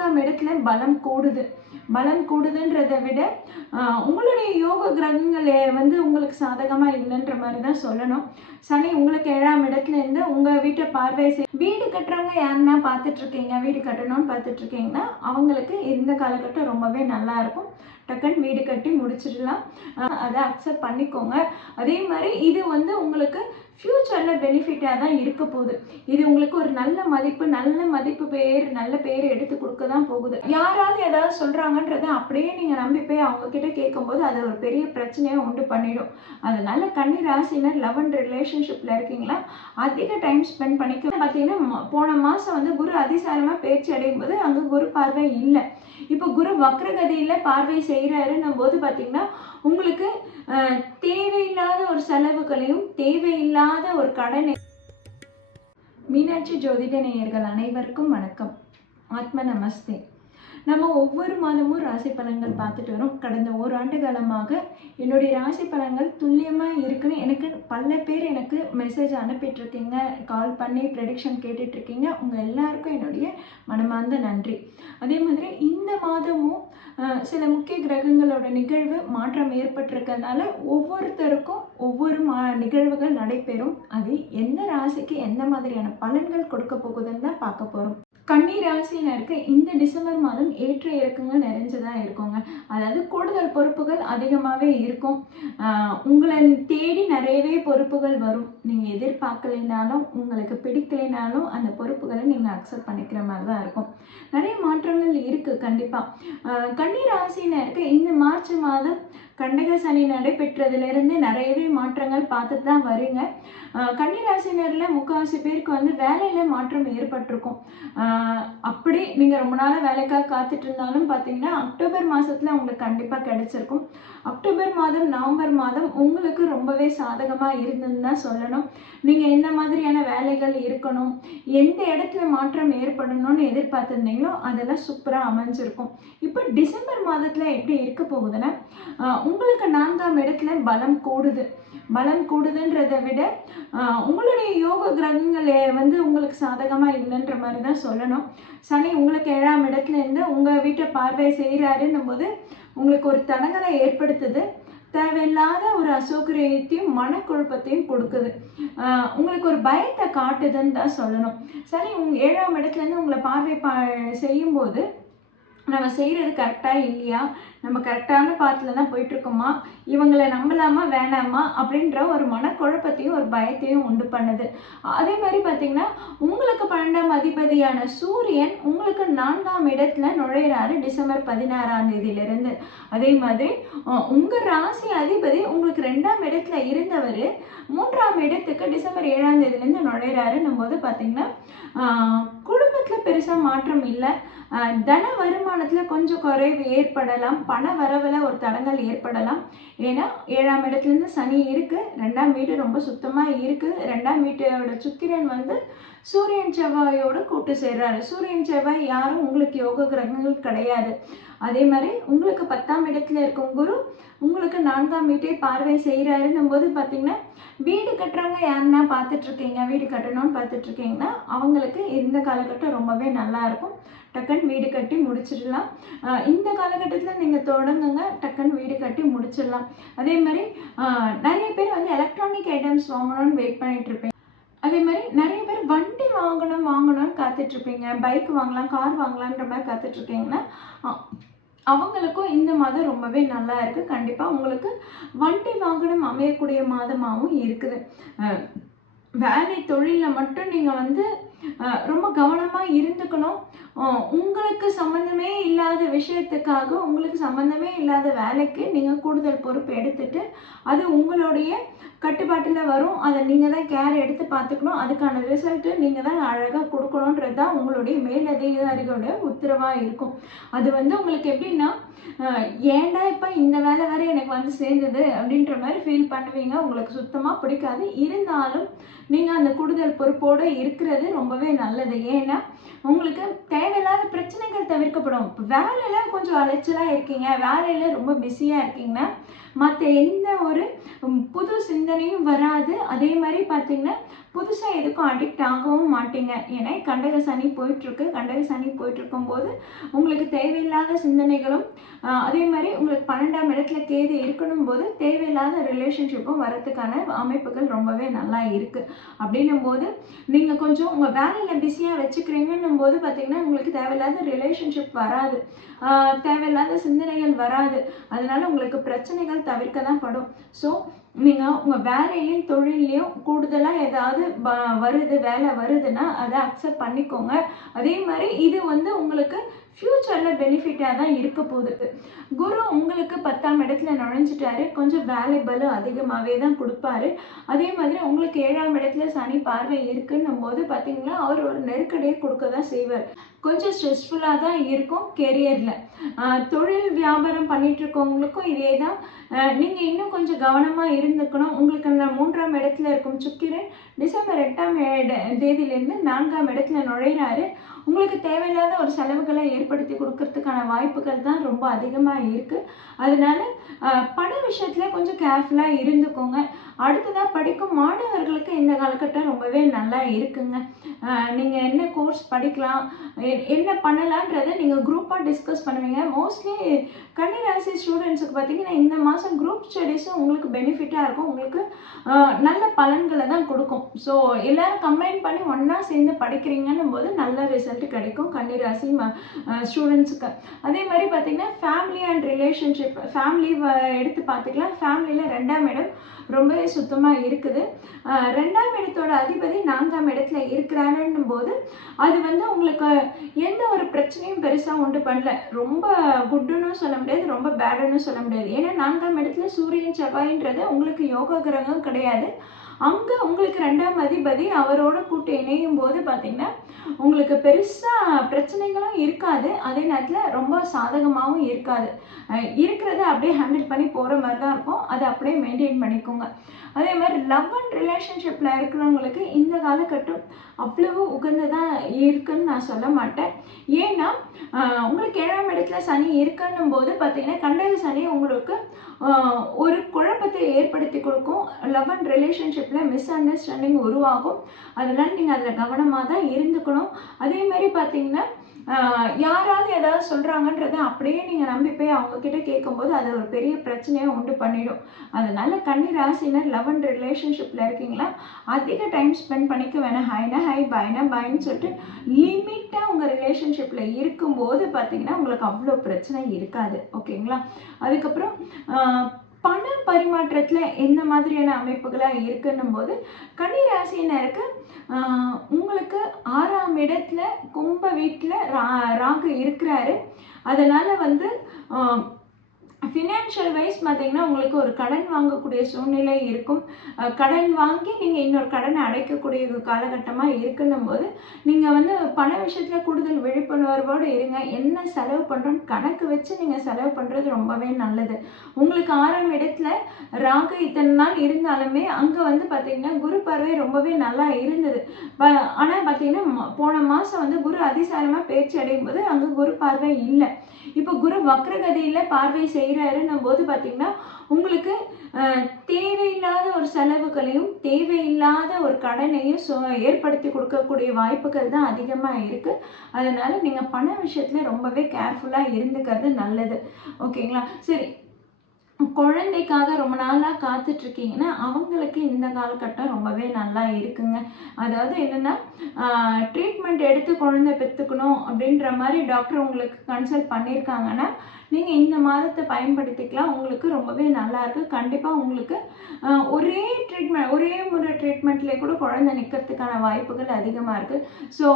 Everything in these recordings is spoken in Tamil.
4ஆம் இடத்துல பலம் கூடுது. பலம் கூடுதுன்றதை விட உங்களுடைய யோக கிரகங்களே வந்து உங்களுக்கு சாதகமாக இல்லைன்ற மாதிரி தான் சொல்லணும். சனி உங்களுக்கு 7ஆம் இடத்துல இருந்து உங்கள் வீட்டை பார்வை வீடு கட்டுறவங்க யாருன்னா பார்த்துட்ருக்கீங்க, வீடு கட்டணும்னு பார்த்துட்ருக்கீங்கன்னா அவங்களுக்கு இந்த காலகட்டம் ரொம்பவே நல்லா இருக்கும். டக்குன்னு வீடு கட்டி முடிச்சிடலாம். அதை அக்செப்ட் பண்ணிக்கோங்க. அதே மாதிரி இது வந்து உங்களுக்கு ஃப்யூச்சரில் பெனிஃபிட்டாக தான் இருக்க போகுது. இது உங்களுக்கு ஒரு நல்ல மதிப்பு நல்ல பேர் எடுத்து கொடுக்க தான் போகுது. யாராவது ஏதாவது சொல்கிறாங்கன்றதை அப்படியே நீங்கள் நம்பி போய் அவங்கக்கிட்ட கேட்கும்போது அது ஒரு பெரிய பிரச்சனையை உண்டு பண்ணிடும். அதனால கன்னி ராசினர் லவ் அண்ட் ரிலேஷன்ஷிப்பில் இருக்கீங்களா, அதிக டைம் ஸ்பெண்ட் பண்ணிக்க. பார்த்தீங்கன்னா போன மாதம் வந்து குரு அதிசாரமாக பேச்சு அடையும் போது அங்கே குரு பார்வை இல்லை. இப்போ குரு வக்ரகதியில் பார்வை செய்கிறாருன்னும் போது பார்த்தீங்கன்னா உங்களுக்கு தேவையில்லாத ஒரு செலவுகளையும் தேவையில்லாத ஒரு கடனை. மீனாட்சி ஜோதிட நேயர்கள் அனைவருக்கும் வணக்கம். ஆத்ம நமஸ்தே. நம்ம ஒவ்வொரு மாதமும் ராசி பலன்கள் பார்த்துட்டு வரோம். கடந்த ஓராண்டு காலமாக என்னுடைய ராசி பலன்கள் துல்லியமாக இருக்குன்னு எனக்கு பல பேர் எனக்கு மெசேஜ் அனுப்பிட்டுருக்கீங்க, கால் பண்ணி ப்ரெடிக்ஷன் கேட்டுட்ருக்கீங்க. உங்கள் எல்லாருக்கும் என்னுடைய மனமார்ந்த நன்றி. அதே மாதிரி இந்த மாதமும் சில முக்கிய கிரகங்களோட நிகழ்வு மாற்றம் ஏற்பட்டிருக்கிறதுனால ஒவ்வொருத்தருக்கும் ஒவ்வொரு நிகழ்வுகள் நடைபெறும். அது எந்த ராசிக்கு எந்த மாதிரியான பலன்கள் கொடுக்க போகுதுன்னு தான் பார்க்க போகிறோம். கன்னி ராசினருக்கு இந்த டிசம்பர் மாதம் ஏற்ற இறக்கங்கள் நிறைஞ்சதாக இருக்குங்க. அதாவது கூடுதல் பொறுப்புகள் அதிகமாகவே இருக்கும். உங்களை தேடி நிறையவே பொறுப்புகள் வரும். நீங்கள் எதிர்பார்க்கலைனாலும் உங்களுக்கு பிடிக்கலைனாலும் அந்த பொறுப்புகளை நீங்கள் அக்செப்ட் பண்ணிக்கிற மாதிரி தான் இருக்கும். நிறைய மாற்றங்கள் இருக்குது கண்டிப்பாக. கன்னி ராசினருக்கு இந்த மார்ச் மாதம் கண்டக சனி நடைபெற்றதுலேருந்து நிறையவே மாற்றங்கள் பார்த்துட்டு தான் வரீங்க. கன்னிராசினரில் முக்கால்வாசி பேருக்கு வந்து வேலையில் மாற்றம் ஏற்பட்டிருக்கும். அப்படி நீங்கள் ரொம்ப நாளாக வேலைக்காக காத்துட்டு இருந்தாலும் பார்த்தீங்கன்னா அக்டோபர் மாதத்தில் உங்களுக்கு கண்டிப்பாக கிடைச்சிருக்கும். அக்டோபர் மாதம் நவம்பர் மாதம் உங்களுக்கு ரொம்பவே சாதகமாக இருந்ததுன்னு தான் சொல்லணும். நீங்கள் எந்த மாதிரியான வேலைகள் இருக்கணும், எந்த இடத்துல மாற்றம் ஏற்படணும்னு எதிர்பார்த்துருந்தீங்களோ அதெல்லாம் சூப்பராக அமைஞ்சிருக்கும். இப்போ டிசம்பர் மாதத்தில் எப்படி இருக்க போகுதுன்னா உங்களுக்கு 4ஆம் இடத்துல பலம் கூடுதுன்றதை விட உங்களுடைய யோக கிரகங்களே வந்து உங்களுக்கு சாதகமாக இல்லைன்ற மாதிரி தான் சொல்லணும். சனி உங்களுக்கு 7ஆம் இடத்துல இருந்து உங்கள் வீட்டை பார்வை செய்கிறாருன்னும் போது உங்களுக்கு ஒரு தடங்களை ஏற்படுத்துது. தேவையில்லாத ஒரு அசௌகரியத்தையும் மனக்குழப்பத்தையும் கொடுக்குது. உங்களுக்கு ஒரு பயத்தை காட்டுதுன்னு தான் சொல்லணும். சனி 7ஆம் இடத்துலேருந்து உங்களை பார்வை செய்யும்போது நம்ம செய்கிறது கரெக்டாக இல்லையா, நம்ம கரெக்டான பாத்தில் தான் போயிட்டுருக்கோமா, இவங்களை நம்பலாமா வேணாமா அப்படின்ற ஒரு மனக்குழப்பத்தையும் ஒரு பயத்தையும் உண்டு பண்ணுது. அதே மாதிரி பார்த்திங்கன்னா உங்களுக்கு 12ஆம் அதிபதியான சூரியன் உங்களுக்கு 4ஆம் இடத்துல நுழையிறாரு டிசம்பர் 16ஆம் தேதியிலிருந்து. அதே மாதிரி உங்கள் ராசி அதிபதி உங்களுக்கு 2ஆம் இடத்துல இருந்தவர் 3ஆம் இடத்துக்கு டிசம்பர் 7ஆம் தேதியிலேருந்து நுழையிறாருன்னும் போது பார்த்திங்கன்னா குடும்பத்தில் பெருசாக மாற்றம் இல்லை. தன வருமானத்தில் கொஞ்சம் குறைவு ஏற்படலாம், பண வரவில் ஒரு தடங்கள் ஏற்படலாம். ஏன்னா 7ஆம் இடத்துலேருந்து சனி இருக்குது, 2ஆம் வீடு ரொம்ப சுத்தமாக இருக்குது. 2ஆம் வீட்டோட சுக்கிரன் வந்து சூரியன் செவ்வாயோடு கூட்டு சேர்றாரு. சூரியன் செவ்வாய் யாரும் உங்களுக்கு யோக கிரகங்கள் கிடையாது. அதே மாதிரி உங்களுக்கு 10ஆம் இடத்துல இருக்கும் குரு உங்களுக்கு 4ஆம் வீட்டை பார்வை செய்கிறாருன்னும் போது பார்த்தீங்கன்னா வீடு கட்டுறவங்க யாருன்னா பார்த்துட்ருக்கீங்க, வீடு கட்டணும்னு பார்த்துட்ருக்கீங்கன்னா அவங்களுக்கு இந்த காலகட்டம் ரொம்பவே நல்லா இருக்கும். டக்குன்னு வீடு கட்டி முடிச்சிடலாம். இந்த காலகட்டத்தில் நீங்கள் தொடங்குங்க, டக்குன்னு வீடு கட்டி முடிச்சிடலாம். அதே மாதிரி நிறைய பேர் வந்து எலக்ட்ரானிக் ஐட்டம்ஸ் வாங்கணும்னு வெயிட் பண்ணிட்டு இருப்பீங்க. அதே மாதிரி நிறைய பேர் வண்டி வாங்கணும்னு காத்துட்ருப்பீங்க, பைக் வாங்கலாம், கார் வாங்கலான்ற மாதிரி காத்துட்ருக்கீங்கன்னா அவங்களுக்கும் இந்த மாதம் ரொம்பவே நல்லா இருக்குது. கண்டிப்பாக உங்களுக்கு வண்டி வாங்கணும் அமையக்கூடிய மாதமாகவும் இருக்குது. வேலை தொழிலில் மட்டும் நீங்கள் வந்து ரொம்ப கவனமாக இருந்துக்கணும். உங்களுக்கு சம்மந்தமே இல்லாத விஷயத்துக்காக உங்களுக்கு சம்மந்தமே இல்லாத வேலைக்கு நீங்கள் கூடுதல் பொறுப்பு எடுத்துட்டு அது உங்களுடைய கட்டுப்பாட்டில் வரும். அதை நீங்கள் தான் கேர் எடுத்து பார்த்துக்கணும். அதுக்கான ரிசல்ட்டு நீங்கள் தான் அழகாக கொடுக்கணுன்றது தான் உங்களுடைய மேலதிகாரிகளுடைய உத்தரவாக இருக்கும். அது வந்து உங்களுக்கு எப்படின்னா ஏன்டா இப்போ இந்த வேலை வேறு எனக்கு வந்து சேர்ந்தது அப்படின்ற மாதிரி ஃபீல் பண்ணுவீங்க. உங்களுக்கு சுத்தமாக பிடிக்காது. இருந்தாலும் நீங்கள் அந்த கூடுதல் பொறுப்போடு இருக்கிறது ரொம்பவே நல்லது. ஏன்னா உங்களுக்கு தேவையில்லாத பிரச்சனைகள் தவிர்க்கப்படும். இப்போ வேலையில் கொஞ்சம் அலைச்சலாக இருக்கீங்க, வேலையில் ரொம்ப பிஸியாக இருக்கீங்கன்னா மற்ற எந்த ஒரு புது சிந்தனையும் வராது. அதே மாதிரி பார்த்தீங்கன்னா புதுசாக எதுக்கும் அடிக்ட் ஆகவும் மாட்டீங்க. ஏன்னா கண்டக சனி போயிட்டுருக்கு. கண்டக சனி போயிட்டுருக்கும்போது உங்களுக்கு தேவையில்லாத சிந்தனைகளும் அதே மாதிரி உங்களுக்கு 12ஆம் இடத்துல கேது இருக்கணும் போது தேவையில்லாத ரிலேஷன்ஷிப்பும் வரத்துக்கான அமைப்புகள் ரொம்பவே நல்லா இருக்குது. அப்படின்னும் போது நீங்கள் கொஞ்சம் உங்கள் வேலையில் பிஸியாக வச்சுக்கிறீங்கன்னும் போது பார்த்தீங்கன்னா உங்களுக்கு தேவையில்லாத ரிலேஷன்ஷிப் வராது, தேவையில்லாத சிந்தனைகள் வராது. அதனால உங்களுக்கு பிரச்சனைகள் தவிர்க்க தான் படும். ஸோ நீங்கள் உங்கள் வேலையிலையும் தொழிலையும் கூடுதலாக ஏதாவது வேலை வருதுன்னா அதை அக்செப்ட் பண்ணிக்கோங்க. அதே மாதிரி இது வந்து உங்களுக்கு ஃப்யூச்சரில் பெனிஃபிட்டாக தான் இருக்க போகுது. குரு உங்களுக்கு 10ஆம் இடத்துல நுழைஞ்சிட்டாரு. கொஞ்சம் வேலைபலு அதிகமாகவே தான் கொடுப்பாரு. அதே மாதிரி உங்களுக்கு 7ஆம் இடத்துல சனி பார்வை இருக்குன்னும் போது பார்த்தீங்கன்னா அவர் ஒரு நெருக்கடியை கொடுக்க தான் செய்வார். கொஞ்சம் ஸ்ட்ரெஸ்ஃபுல்லாக தான் இருக்கும் கெரியரில். தொழில் வியாபாரம் பண்ணிட்டு இருக்கவங்களுக்கும் இதே தான். நீங்கள் இன்னும் கொஞ்சம் கவனமாக இருந்துக்கணும். உங்களுக்கு 3ஆம் இடத்துல இருக்கும் சுக்கிரன் டிசம்பர் 8ஆம் தேதியிலேருந்து 4ஆம் இடத்துல நுழைகிறாரு. உங்களுக்கு தேவையில்லாத ஒரு செலவுகளை ஏற்படுத்தி கொடுக்கறதுக்கான வாய்ப்புகள் தான் ரொம்ப அதிகமாக இருக்குது. அதனால பண விஷயத்தில் கொஞ்சம் கேர்ஃபுல்லாக இருந்துக்கோங்க. அடுத்ததாக படிக்கும் மாணவர்களுக்கு இந்த காலகட்டம் ரொம்பவே நல்லா இருக்குங்க. நீங்கள் என்ன கோர்ஸ் படிக்கலாம், என்ன பண்ணலான்றதை நீங்கள் குரூப்பாக டிஸ்கஸ் பண்ணுவீங்க. மோஸ்ட்லி கன்னிராசி ஸ்டூடெண்ட்ஸுக்கு பார்த்தீங்கன்னா இந்த மாதம் குரூப் ஸ்டடீஸும் உங்களுக்கு பெனிஃபிட்டாக இருக்கும். உங்களுக்கு நல்ல பலன்களை தான் கொடுக்கும். ஸோ எல்லோரும் கம்பைன் பண்ணி ஒன்றா சேர்ந்து படிக்கிறீங்கன்னும் போது நல்ல ரிசல்ட் கிடைக்கும் கன்னிராசி ஸ்டூடெண்ட்ஸுக்கு. அதே மாதிரி பார்த்தீங்கன்னா ஃபேமிலி அண்ட் ரிலேஷன்ஷிப், ஃபேமிலி எடுத்து பார்த்துக்கலாம். ஃபேமிலியில் 2ஆம் இடம் ரொம்பவே சுத்தமாக இருக்குது. 2ஆம் இடத்தோட அதிபதி 4ஆம் இடத்துல இருக்கிறாருன்னும் போது அது வந்து உங்களுக்கு எந்த ஒரு பிரச்சனையும் பெருசாக உண்டு பண்ணல. ரொம்ப குட்டுன்னு சொல்ல முடியாது, ரொம்ப பேடுன்னு சொல்ல முடியாது. ஏன்னா 4ஆம் இடத்துல சூரியன் செவ்வாயின்றது உங்களுக்கு யோக கிரகம் கிடையாது. அங்கே உங்களுக்கு 2ஆம் அதிபதி அவரோட கூட்டு இணையும் போது பார்த்தீங்கன்னா உங்களுக்கு பெருசாக பிரச்சனைகளும் இருக்காது, அதே நேரத்தில் ரொம்ப சாதகமாகவும் இருக்காது. இருக்கிறத அப்படியே ஹேண்டில் பண்ணி போகிற மாதிரி தான் இருக்கும். அதை அப்படியே மெயின்டைன் பண்ணிக்கோங்க. அதே மாதிரி லவ் அண்ட் ரிலேஷன்ஷிப்பில் இருக்கிறவங்களுக்கு இந்த காலகட்டம் அவ்வளவு உகந்ததாக இருக்குன்னு நான் சொல்ல மாட்டேன். ஏன்னா உங்களுக்கு 7ஆம் இடத்துல சனி இருக்குன்னும் போது பார்த்தீங்கன்னா கண்டக சனி உங்களுக்கு ஒரு குழப்பத்தை ஏற்படுத்தி கொடுக்கும். லவ் அண்ட் ரிலேஷன்ஷிப்பில் மிஸ் அண்டர்ஸ்டாண்டிங் உருவாகும். அதனால் நீங்கள் அதில் கவனமாக தான் இருந்துக்கணும். அதே மாதிரி பார்த்தீங்கன்னா யாராவது ஏதாவது சொல்கிறாங்கன்றதை அப்படியே நீங்கள் நம்பி போய் அவங்கக்கிட்ட கேட்கும்போது அது ஒரு பெரிய பிரச்சனையை உண்டு பண்ணிடும். அதனால் கன்னி ராசினர் லவ் அண்ட் ரிலேஷன்ஷிப்பில் இருக்கீங்களா, அதிக டைம் ஸ்பெண்ட் பண்ணிக்க வேணாம். ஹைனா ஹை பைனா பைன்னு சொல்லிட்டு லிமிட்டாக உங்கள் ரிலேஷன்ஷிப்பில் இருக்கும்போது பார்த்தீங்கன்னா உங்களுக்கு அவ்வளோ பிரச்சனை இருக்காது. ஓகேங்களா? அதுக்கப்புறம் பண பரிமாற்றத்தில் எந்த மாதிரியான அமைப்புகளாக இருக்குன்னும் போது கன்னி ராசினருக்கு உங்களுக்கு 6ஆம் இடத்துல கும்ப வீட்டில் ராகு இருக்கிறாரு. அதனால் வந்து ஃபினான்ஷியல் வைஸ் பார்த்தீங்கன்னா உங்களுக்கு ஒரு கடன் வாங்கக்கூடிய சூழ்நிலை இருக்கும். கடன் வாங்கி நீங்கள் இன்னொரு கடனை அடைக்கக்கூடிய காலகட்டமாக இருக்குன்னும் போது நீங்கள் வந்து பண விஷயத்தில் கூடுதல் விழிப்புணர்வோடு இருங்க. என்ன செலவு பண்ணுறோன்னு கணக்கு வச்சு நீங்கள் செலவு பண்ணுறது ரொம்பவே நல்லது. உங்களுக்கு 6ஆம் இடத்துல ராகு இத்தனை நாள் இருந்தாலுமே அங்கே வந்து பார்த்தீங்கன்னா குரு பார்வை ரொம்பவே நல்லா இருந்தது. ஆனால் பார்த்தீங்கன்னா போன மாதம் வந்து குரு அதிசாரமாக பேச்சு அடையும் போது அங்கே குரு பார்வை இல்லை. இப்போ குரு வக்ரகதியில் பார்வை செய்கிறாருன்னும் போது பார்த்தீங்கன்னா உங்களுக்கு தேவையில்லாத ஒரு செலவுகளையும் தேவையில்லாத ஒரு கடனையும் ஏற்படுத்தி கொடுக்கக்கூடிய வாய்ப்புகள் தான் அதிகமாக இருக்குது. அதனால் நீங்கள் பண விஷயத்தில் ரொம்பவே கேர்ஃபுல்லாக இருந்துக்கிறது நல்லது. ஓகேங்களா? சரி, குழந்தைக்காக ரொம்ப நாளாக காத்துட்ருக்கீங்கன்னா அவங்களுக்கு இந்த காலகட்டம் ரொம்பவே நல்லா இருக்குங்க. அதாவது என்னென்னா ட்ரீட்மெண்ட் எடுத்து குழந்தை பெற்றுக்கணும் அப்படின்ற மாதிரி டாக்டர் உங்களுக்கு கன்சல்ட் பண்ணியிருக்காங்கன்னா நீங்கள் இந்த மாதத்தை பயன்படுத்திக்கலாம். உங்களுக்கு ரொம்பவே நல்லா இருக்குது. கண்டிப்பாக உங்களுக்கு ஒரே முறை ட்ரீட்மெண்ட்லேயே கூட குழந்தை நிற்கிறதுக்கான வாய்ப்புகள் அதிகமாக இருக்குது. ஸோ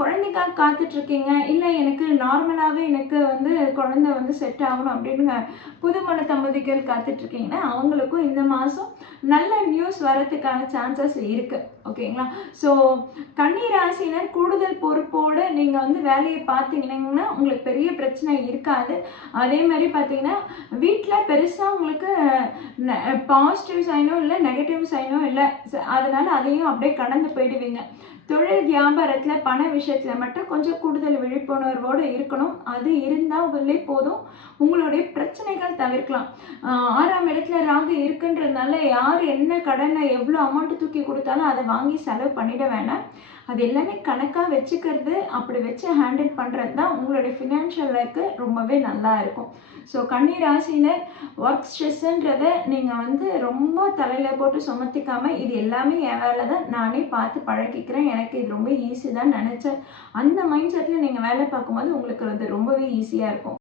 குழந்தைக்காக காத்துட்ருக்கீங்க, இல்லை எனக்கு நார்மலாகவே எனக்கு வந்து குழந்தை வந்து செட் ஆகணும் அப்படின்னு புதுமண தம்பதிகள் காத்துட்ருக்கீங்கன்னா அவங்களுக்கும் இந்த மாதம் நல்ல நியூஸ் வரத்துக்கான சான்சஸ் இருக்குது. ஓகேங்களா? ஸோ கன்னி ராசினர் கூடுதல் பொறுப்போடு நீங்கள் வந்து வேலையை பார்த்தீங்கன்னா உங்களுக்கு பெரிய பிரச்சனை இருக்காது. அதே மாதிரி பார்த்தீங்கன்னா வீட்டில் பெருசாக உங்களுக்கு பாசிட்டிவ் சைனும் இல்லை நெகட்டிவ் சைனும் இல்லை. அதனால் அதையும் அப்படியே கடந்து போயிடுவீங்க. தொழில் வியாபாரத்தில் பண விஷயத்தில் மட்டும் கொஞ்சம் கூடுதல் விழிப்புணர்வோடு இருக்கணும். அது இருந்தாலே போதும், உங்களுடைய பிரச்சனைகள் தவிர்க்கலாம். 6ஆம் இடத்துல ராகு இருக்குன்றதுனால யார் என்ன கடனை எவ்வளோ அமௌண்ட் தூக்கி கொடுத்தாலும் அதை வாங்கி செலவு பண்ணிட வேணாம். அது எல்லாமே கணக்காக வச்சுக்கிறது, அப்படி வச்சு ஹேண்டில் பண்ணுறது தான் உங்களுடைய ஃபினான்ஷியல் லைஃப்க்கு ரொம்பவே நல்லா இருக்கும். ஸோ கன்னி ராசினர் ஒர்க் ஸ்ட்ரெஸ்ஸுன்றதை நீங்கள் வந்து ரொம்ப தலையில் போட்டு சுமத்திக்காமல், இது எல்லாமே என் வேலை தான், நானே பார்த்து பழகிக்கிறேன், எனக்கு இது ரொம்ப ஈஸி தான் நினச்சேன், அந்த மைண்ட் செட்டில் நீங்கள் வேலை பார்க்கும்போது உங்களுக்கு அது ரொம்பவே ஈஸியாக இருக்கும்.